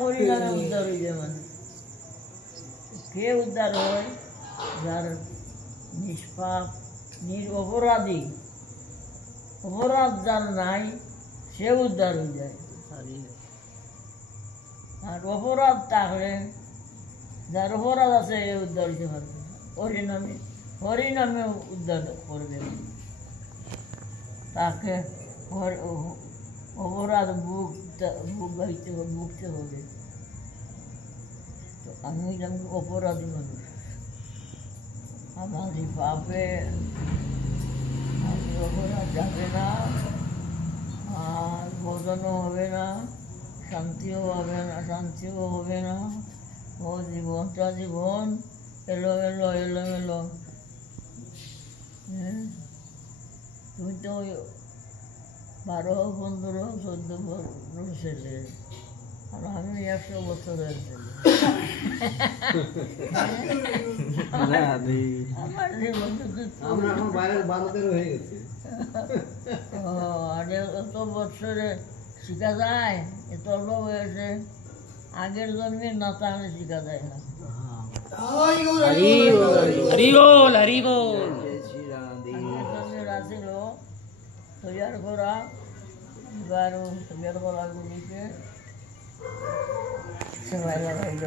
হরিনামে উদ্ধার হয়ে যায় মানে কে উদ্ধার হয় যার নিষ্পাপ অপরাধী অপরাধ যার নাই সে উদ্ধার হয়ে যায় আর অপরাধ তাহলে যার অপরাধ আছে এ উদ্ধার হইতে পারবে হরিনামে উদ্ধার করবে তাকে অপরাধ ভুগতে হবে। তো আমি হইলাম অপরাধী মানুষ, আমার পাপে আমি অপরাধ যাবে না, আর ভোজনও হবে না, শান্তিও হবে না। ও জীবনটা জীবন এলো তুমি তো 12, 15, 14 বছর ছেলে, আর আমি 100 বছরের ছেলে। আমার জীবন এত বছরে শিখা যায়, এত অল্প বয়সে আগের জন্মে না তাহলে শিখা যায় না। তৈয়ার করা গুলিকে সবাই লাগাইল।